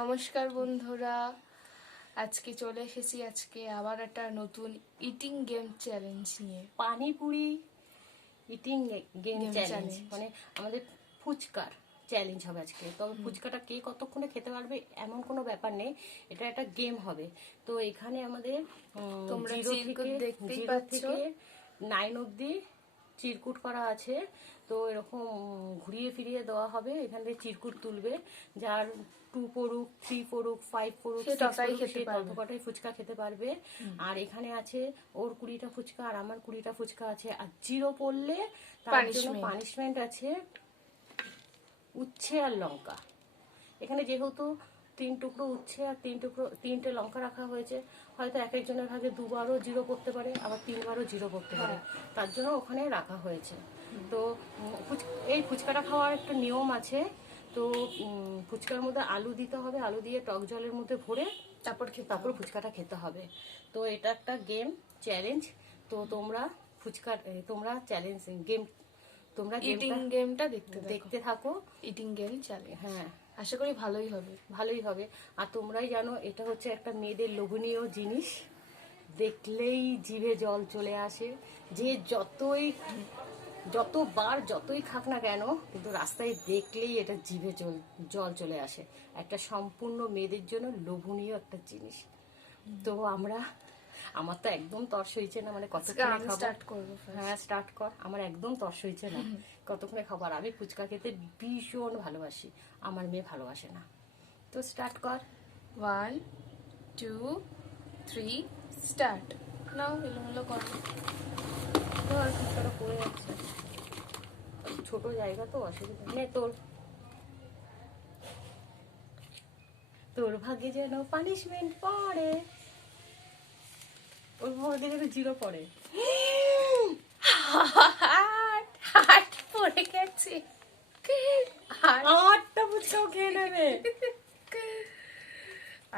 নমস্কার বন্ধুরা, আজকে চলে এসেছি আবার একটা নতুন ইটিং গেম চ্যালেঞ্জ নিয়ে। Panipuri eating game challenge, challenge. মানে আমাদের ফুচকার চ্যালেঞ্জ হবে আজকে। তবে ফুচকাটা কে কতক্ষণে খেতে পারবে এমন কোনো ব্যাপার নেই, এটা একটা গেম হবে। তো এখানে আমাদের তোমরা জিরো চিরকুট থেকে দেখতেই পাচ্ছ। 9 অবধি চিরকুট করা আছে। তো এরকম ঘুরিয়ে ফিরিয়ে দেওয়া হবে, এখান থেকে চিরকুট তুলবে, যার 2 পড়ুক, 3 পড়ুক, 5 পড়ুক, সে 6 ততটাই পড়ুক, খেতে সে পারবে। ততটাই ফুচকা খেতে পারবে। আর এখানে আছে ওর 20টা ফুচকা আর আমার 20টা ফুচকা আছে। আর জিরো পড়লে তার জন্য পানিশমেন্ট আছে উচ্ছে আর লঙ্কা। এখানে যেহেতু 3 টুকরো উচ্ছে আর 3টে লঙ্কা রাখা হয়েছে, হয়তো এক একজনের ভাগে 2বারও জিরো পড়তে পারে, আবার 3বারও জিরো পড়তে পারে, তার জন্য ওখানে রাখা হয়েছে। তো এই ফুচকাটা খাওয়ার একটা নিয়ম আছে। তো ফুচকার মধ্যে আলু দিতে হবে, আলু দিয়ে টক জলের মধ্যে ভরে তারপর ফুচকাটা খেতে হবে। তো এটা একটা গেম চ্যালেঞ্জ। তো তোমরা চ্যালেঞ্জ গেম, তোমরা ইটিং গেমটা দেখতে থাকো। ইটিং গেম চ্যালেঞ্জ, হ্যাঁ, আশা করি ভালোই হবে। আর তোমরাই জানো এটা হচ্ছে একটা মেয়েদের লোভনীয় জিনিস, দেখলেই জিভে জল চলে আসে। যে যতই খাক না কেন, কিন্তু রাস্তায় দেখলেই এটা জিভে জল চলে আসে। একটা সম্পূর্ণ মেয়েদের জন্য লোভনীয় একটা জিনিস। তো আমার তো একদম তর্স হয়েছে না, মানে কতক্ষণে খাবো। হ্যাঁ, স্টার্ট কর। আমার একদম তর্স হয়েছে না কতক্ষণে খাবো। আর আমি ফুচকা খেতে ভীষণ ভালোবাসি, আমার মেয়ে ভালোবাসে না। তো স্টার্ট কর। 1 2 3 স্টার্ট। নাও এলোমেলো করো। তো আর ফুচকাটা পড়ে যাচ্ছে, ছোট জায়গা তো অসুবিধা নেই। তোর ভাগ্যে যেন পানিশমেন্ট পড়ে, ওর ভাগ্যে যেন জিরো পড়ে। হাট পড়ে গেছে। 8টা ফুচকাও খেয়ে নেবে।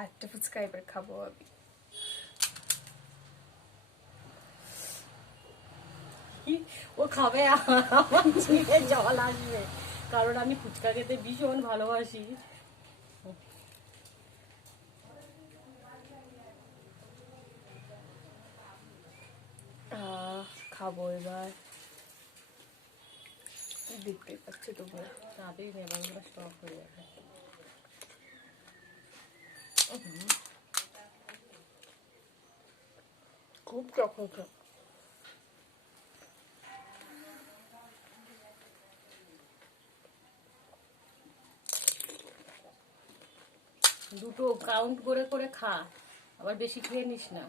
8টা ফুচকা এবার খাবো আমি। ও খাবে, আমার জিভে জল আসবে, কারণ আমি ফুচকা খেতে ভীষণ ভালোবাসি। খাবো এবার। দেখতে পাচ্ছি তোমরা, তাড়াতাড়ি নেবারগুলো স্টক হয়ে যাবে। খুব চকচক। দুটো কাউন্ট করে করে খা, আবার বেশি খেয়ে নিস না।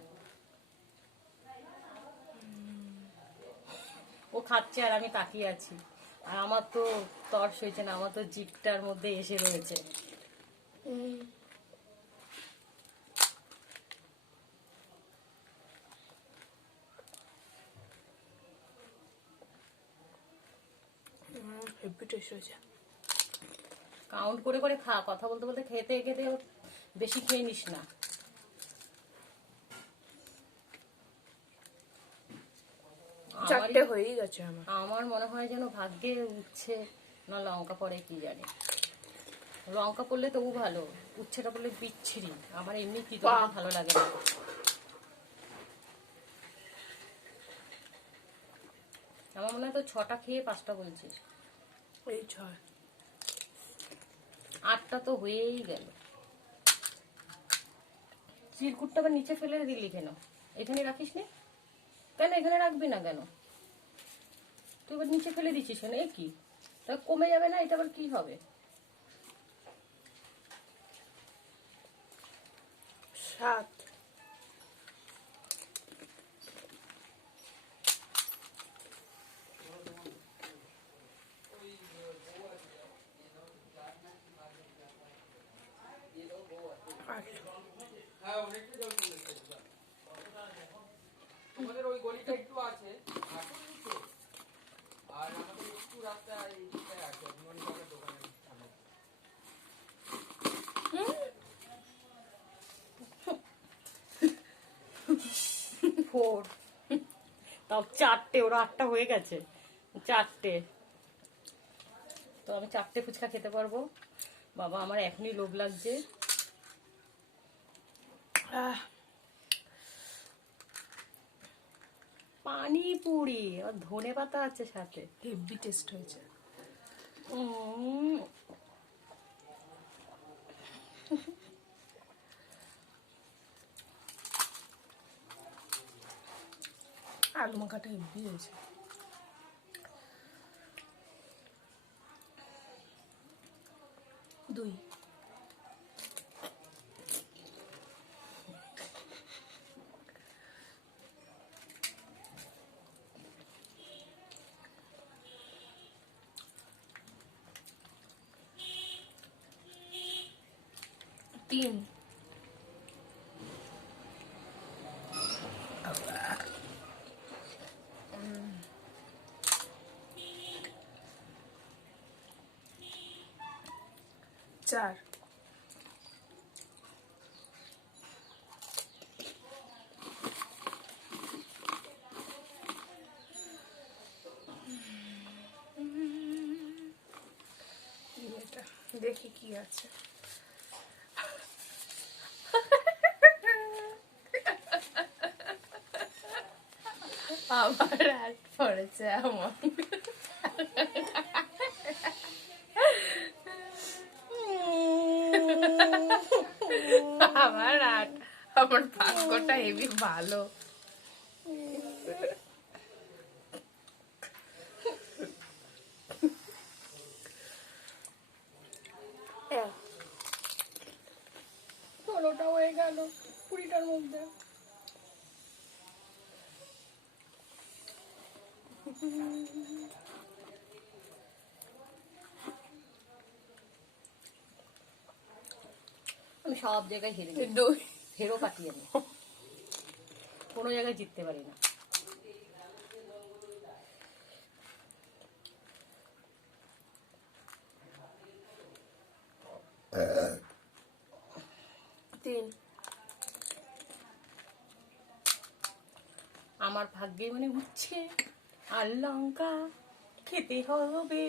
ও খাচ্ছে আর আমি তাকিয়ে আছি, আর আমার তো তর্স হয়েছে না, আমার তো জিভটার মধ্যে এসে রয়েছে। হেভি টেস্ট হয়েছে। কাউন্ট করে করে খা, কথা বলতে বলতে খেতে খেতে বেশি খেয়ে নিস না। চারটে হয়েই গেছে আমার মনে হয় যেন ভাগ্যে উচ্ছে না লঙ্কা পড়ে, কি জানি। লঙ্কা পড়লে তবু ভালো, উচ্ছেটা পড়লে বিচ্ছিরি। আমার এমনি কি ভালো লাগে না। আমার মনে হয় তো 6টা খেয়ে 5টা বলছিস। এই 6 8টা তো হয়েই গেল। চিরকুটটা আবার নিচে ফেলে দিলি কেন? এখানে রাখিস নি কেন? এখানে রাখবি না কেন? তুই এবার নিচে ফেলে দিচ্ছিস কেন? এ কি, তা কমে যাবে না? এটা আবার কি হবে? 7 আমাদের ওই গলিটা একটু আছে, আর আমাদের একটু রাস্তা এই দিকটায় আছে, অভিমানীদের দোকানের সামনে। তাও 4টে, ওরা 8টা হয়ে গেছে, 4টে। তো আমি 4টে ফুচকা খেতে পারবো। বাবা, আমার এখনই লোভ লাগছে। আহ, পানিপুরি আর ধনে পাতা আছে সাথে। হেভি টেস্ট হয়েছে। উম, আলু মাখাটা হেভি হয়েছে। দুই। তিন। চার। এটা দেখি কি আছে। আমার হাত পড়েছে আমার। আমার হাত, আমার ভাগ্যটা হেবি ভালো। ষোলোটা হয়ে গেল 20টার মধ্যে। আমি সব জায়গায় হেরে যাই, দুই। হেরো পাতি আমি, কোনো জায়গায় জিততে পারি না। তিন। আমার ভাগ্যে মানে উঠছে আর লঙ্কা খেতে হবে।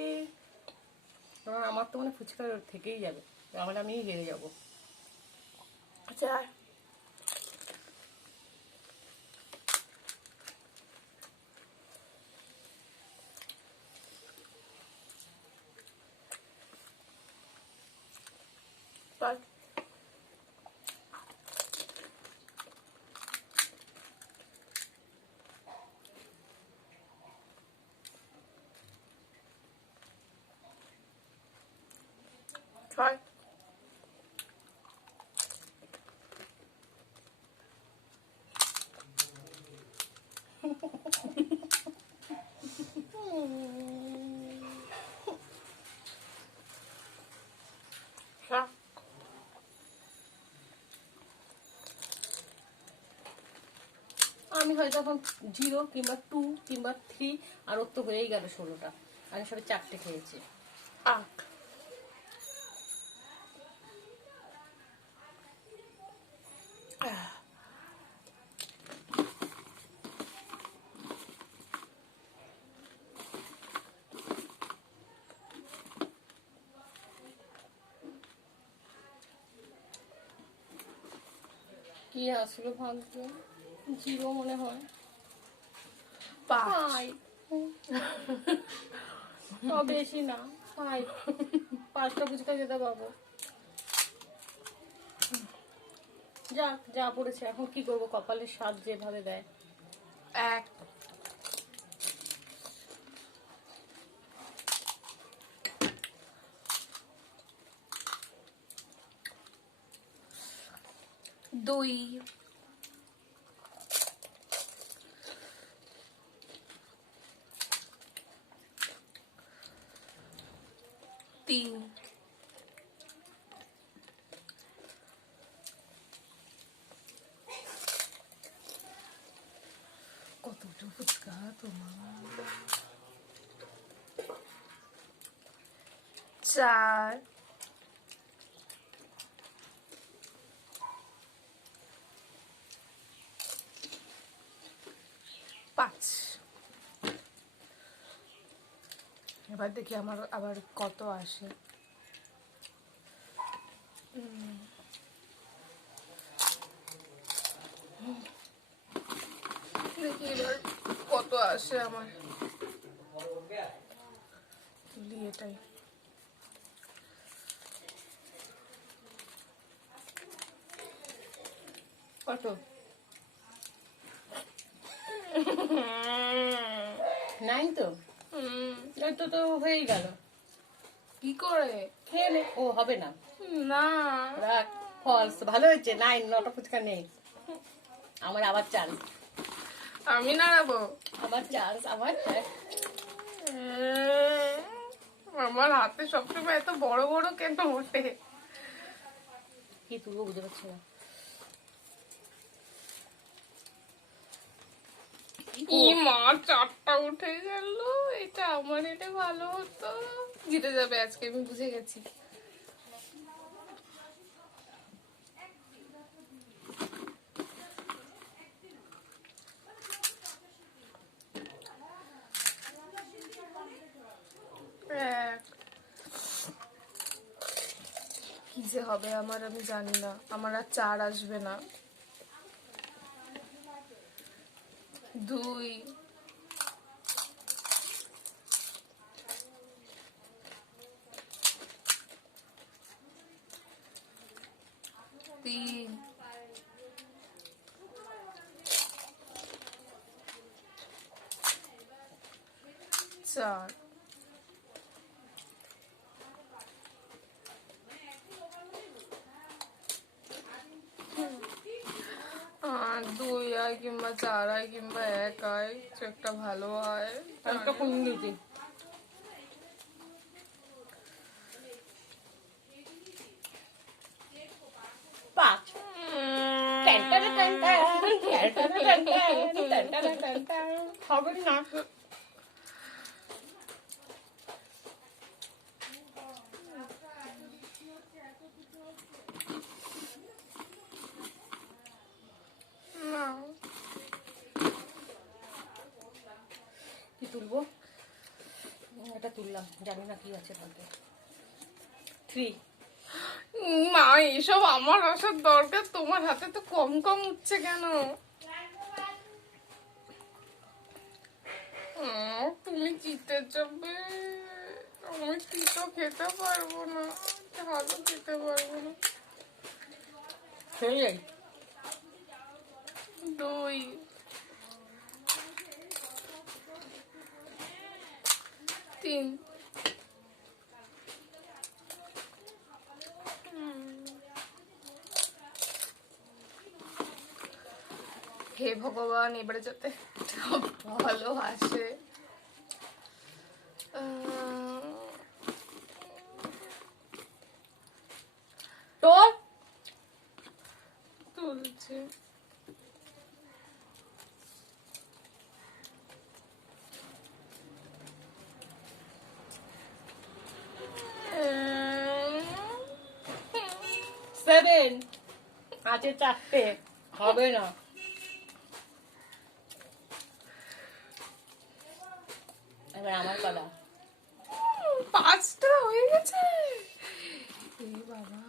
কারণ আমার তো মানে ফুচকা থেকেই যাবে, তাহলে আমি হেরে যাবো। চার। পাঁচ। ছয়। সাত। আমি হয়তো এখন 0 কিংবা 2 কিংবা 3, আর ওর তো হয়েই গেল 16টা। আমি সবে 4টে খেয়েছি। আট। কি আসলো ভাগ্য, 0 মনে হয়। পাঁচ। 5 বেশি না, 5। 5টা ফুচকা খেতে পাবো। যাক, যা পড়েছে, এখন কি করবো, কপালের স্বাদ যেভাবে দেয়। এক। দুই। তিন। কতটা ফুচকা তোমার? চার। পাঁচ। এবার দেখি আমার আবার কত আসে। দেখি এবার কত আসে আমার। তুলি এটাই। কত? 9 তো? এই তো হয়েই গেল। কি করে? খেয়ে নে। ও হবে না, না রাখ। ফলস। ভালো হয়েছে, 9। 9টা ফুচকা নেই। আমার আবার চান্স, আমি নাড়াবো। আমার চান্স, আমার চান্স। আমার হাতে সবসময় এত বড় বড় কেন ওঠে? কি তুলবো বুঝতে পারছি না। মা 4টা উঠে গেল। এটা আমার, এটা ভালো হতো। জিতে যাবে আজকে, আমি বুঝে গেছি। কি যে হবে আমার, আমি জানি না। আমার আর 4 আসবে না। 2, 3, 4। আর 2 আয় কিংবা 4 আয় কিংবা 1 আয়, কিছু একটা ভালো হয়। আমি তো কোন দিয়েছি 5। হবে না। না, কি তুলবো? এটা তুললাম, জানি না কি আছে তাতে। 3। মা এসব আমার আসার দরকার, তোমার হাতে তো কম কম উঠছে কেন? তুমি জিতে যাবে। আমি তিতো খেতে পারবো না, ঝালও খেতে পারবো না। খেয়ে যাই। 2, 3। হে ভগবান, এবারে যাতে ভালো আসে। তোর তুলছে। সেভেন আছে, 4টে হবে না। এবার আমার পালা। 5টা হয়ে গেছে। এ বাবা,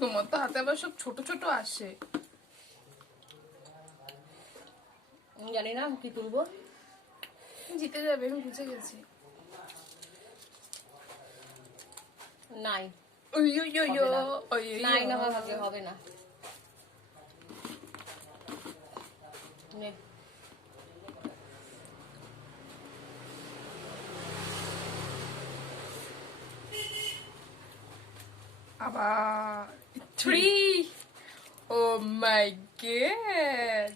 তোমার তো হাতে আবার সব ছোট ছোট আসে। জানি না কি তুলবো। জিতে যাবে, আমি বুঝে গেছি। 9। ওইয়ো, 9 আমার ভাগ্যে হবে না। নে। আবার 3। ও মাই গড।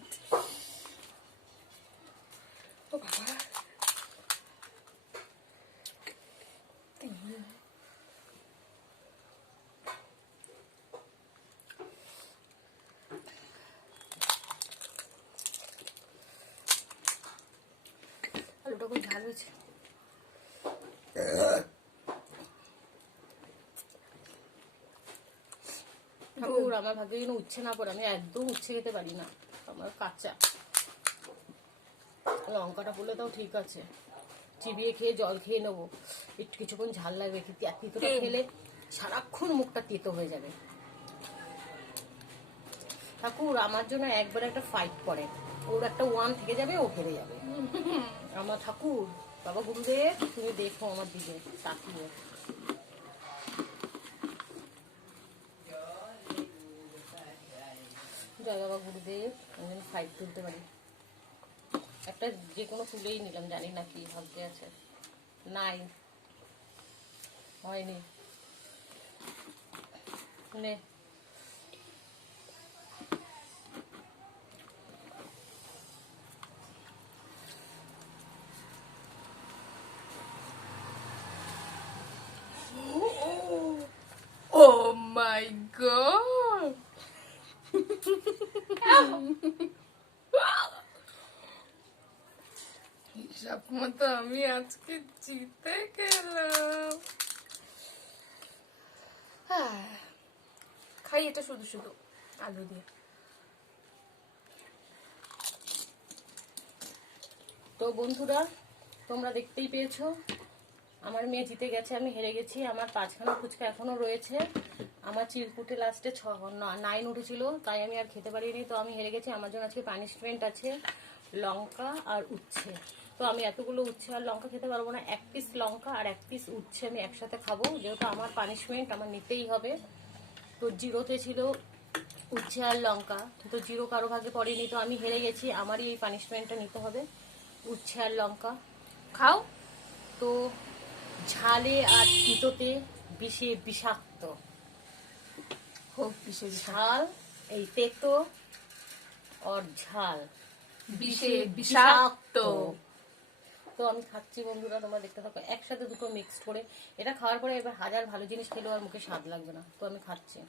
ও বাবা, আলুটা খুব ঝাল হয়েছে। ঠাকুর, আমার ভাগ্যে যেন উচ্ছে না পড়ে। আমি একদম উচ্ছে খেতে পারি না, আমার কাঁচা। লঙ্কাটা পড়লে তাও ঠিক আছে, চিবিয়ে খেয়ে জল খেয়ে নেবো। একটু কিছুক্ষণ ঝাল লাগবে, কিন্তু তিতোটা খেলে সারাক্ষণ মুখটা তেতো হয়ে যাবে। ঠাকুর আমার জন্য একবার একটা ফাইট করে, ওর একটা 1 থেকে যাবে, ও হেরে যাবে। আমার ঠাকুর বাবা গুরুদেব, তুমি দেখো আমার দিকে তাকিয়ে। জয় বাবা গুরুদেব, আমি 5 তুলতে পারি। একটা যে কোনো তুলেই নিলাম, জানি না কি ভাবতে আছে। 9 হয়নি, নে। Oh my god! হিসাব মতো আমি আজকে জিতে গেলাম। খাই এটা শুধু শুধু আলু দিয়ে। তো বন্ধুরা, তোমরা দেখতেই পেয়েছো আমার মেয়ে জিতে গেছে, আমি হেরে গেছি। আমার 5খানা ফুচকা এখনো রয়েছে। আমার চিরকুটে লাস্টে 9 উঠেছিল, তাই আমি আর খেতে পারিনি। তো আমি হেরে গেছি। আমার জন্য আজকে পানিশমেন্ট আছে লঙ্কা আর উচ্ছে। তো আমি এতগুলো উচ্ছে আর লঙ্কা খেতে পারবো না। 1 পিস লঙ্কা আর 1 পিস উচ্ছে আমি একসাথে খাবো, যেহেতু আমার পানিশমেন্ট আমার নিতেই হবে। তো জিরোতে ছিল উচ্ছে আর লঙ্কা, তো জিরো কারো ভাগে পড়েনি। তো আমি হেরে গেছি, আমারই এই পানিশমেন্টটা নিতে হবে, উচ্ছে আর লঙ্কা। খাও। তো ঝালে আর তিতোতে বিষে বিষাক্ত। হোক বিশেষ ঝাল, এই তেতো আর ঝাল বিষে বিষাক্ত। তো আমি খাচ্ছি বন্ধুরা, তোমরা দেখতে থাকো। একসাথে দুটো মিক্সড করে, এটা খাওয়ার পরে এবার হাজার ভালো জিনিস খেলেও আর মুখে স্বাদ লাগবে না। তো আমি খাচ্ছি।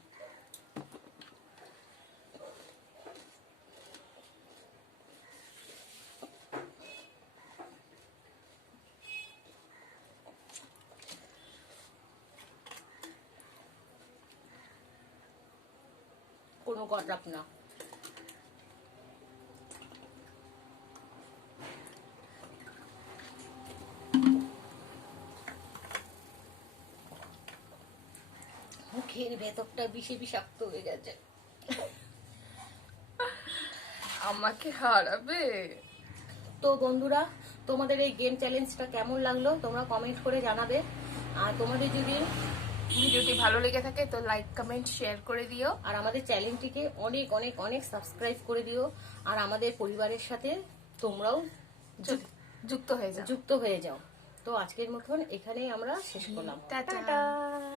কোনো গটরাপ না। মুখের ভেতরটা বিষে বিষাক্ত হয়ে গেছে। আমাকে হারাবে? তো বন্ধুরা, তোমাদের এই গেম চ্যালেঞ্জটা কেমন লাগলো তোমরা কমেন্ট করে জানাবে। আর তোমাদের যদি ভিডিওটি ভালো লেগে থাকে তো লাইক কমেন্ট শেয়ার করে দিও। আর আমাদের চ্যানেলটিকে অনেক অনেক অনেক সাবস্ক্রাইব করে দিও। আর আমাদের পরিবারের সাথে তোমরাও যুক্ত হয়ে যাও। যুক্ত হয়ে যাও। তো আজকের মতন এখানেই আমরা শেষ করলাম। টাটা। টাটা।